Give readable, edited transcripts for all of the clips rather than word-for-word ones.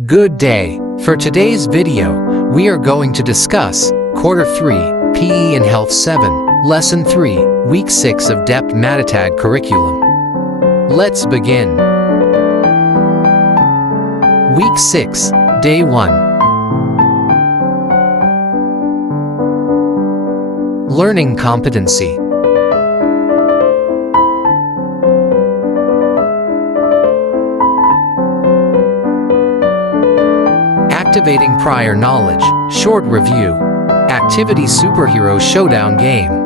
Good day. For today's video, we are going to discuss Quarter 3, PE and Health 7, Lesson 3, Week 6 of Deped Matatag curriculum. Let's begin. Week 6, Day 1. Learning competency. Activating prior knowledge. Short review. Activity Superhero Showdown game.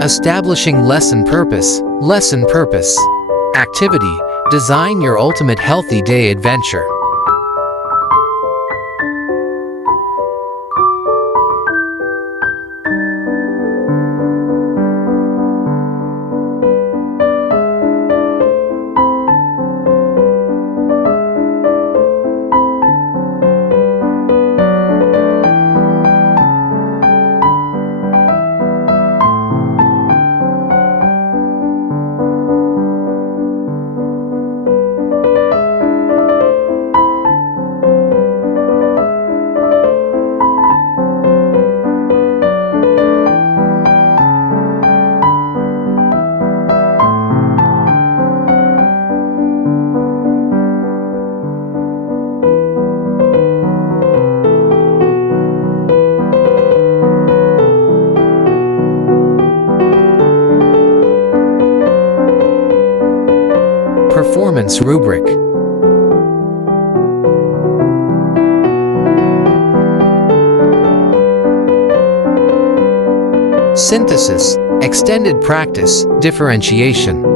Establishing lesson purpose. Lesson purpose. Activity. Design your ultimate healthy day adventure. Performance rubric. Synthesis. Extended practice. Differentiation.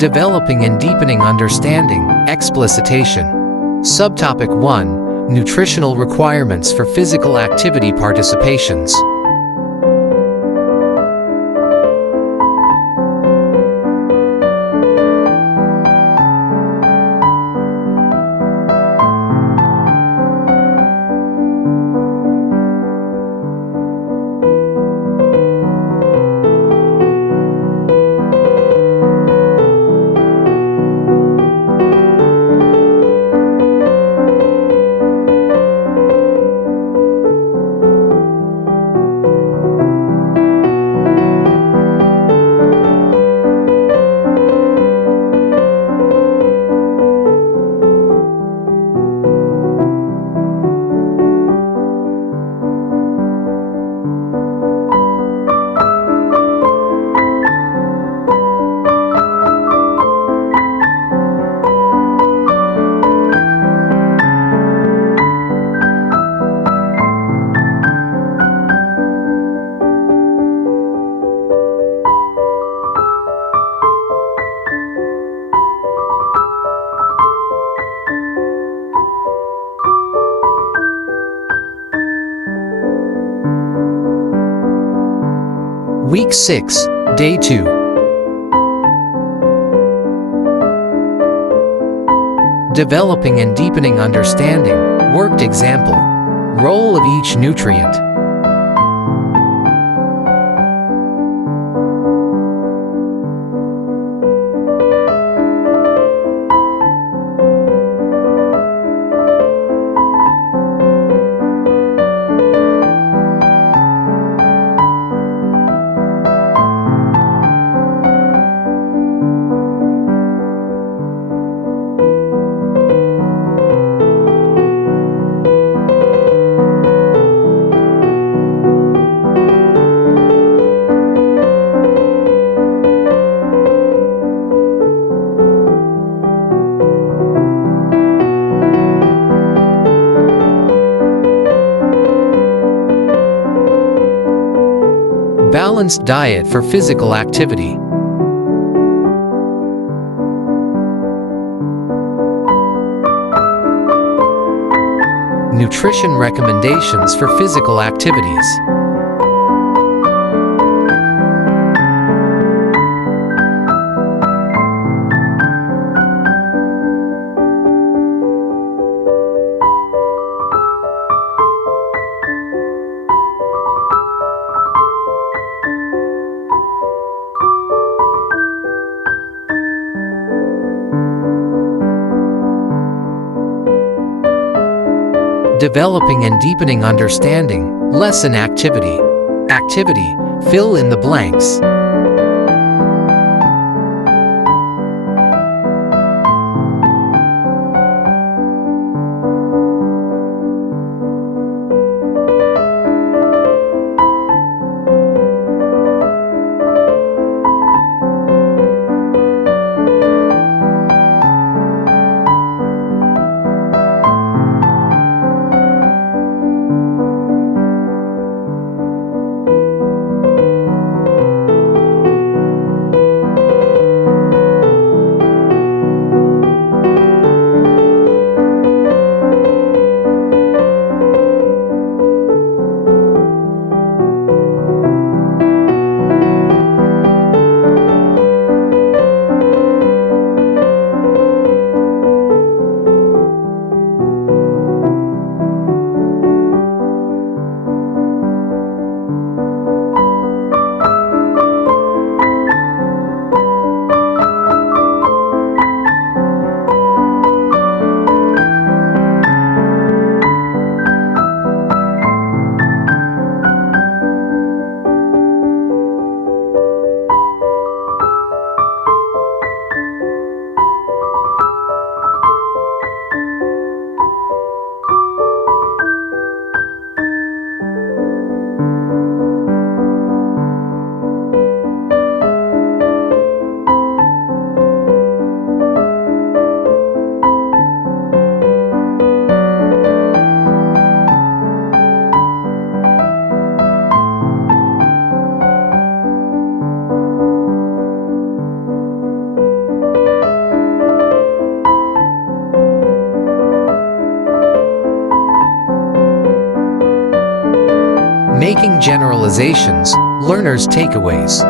Developing and deepening understanding. Explicitation. Subtopic 1. Nutritional requirements for physical activity participations. Week 6, Day 2. Developing and deepening understanding. Worked example. Role of each nutrient. Balanced diet for physical activity. Nutrition recommendations for physical activities. Developing and deepening understanding. Lesson activity. Activity. Fill in the blanks. Making generalizations. Learners' takeaways.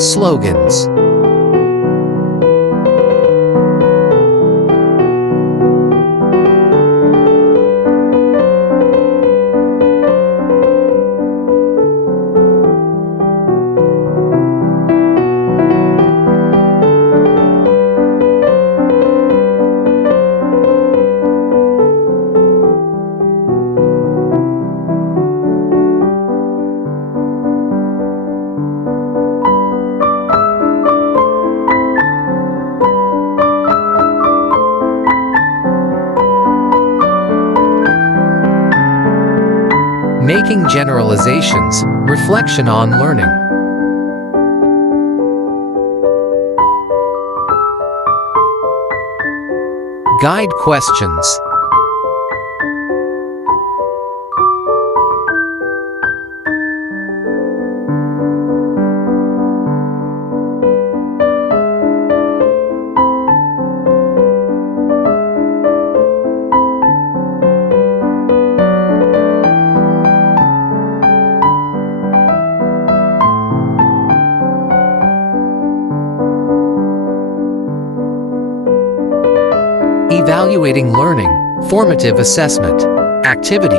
Slogans. Making generalizations. Reflection on learning. Guide questions. evaluating learning, formative assessment, activity,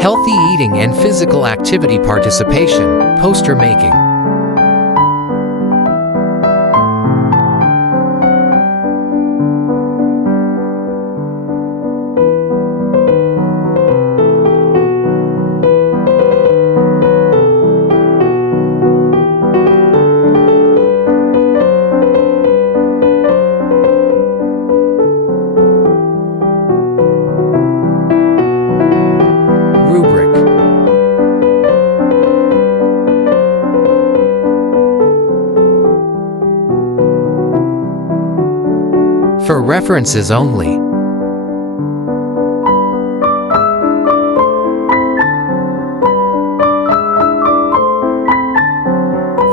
healthy eating and physical activity participation, poster making. Rubric. For references only.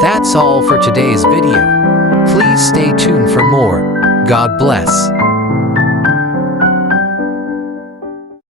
That's all for today's video. Please stay tuned for more. God bless.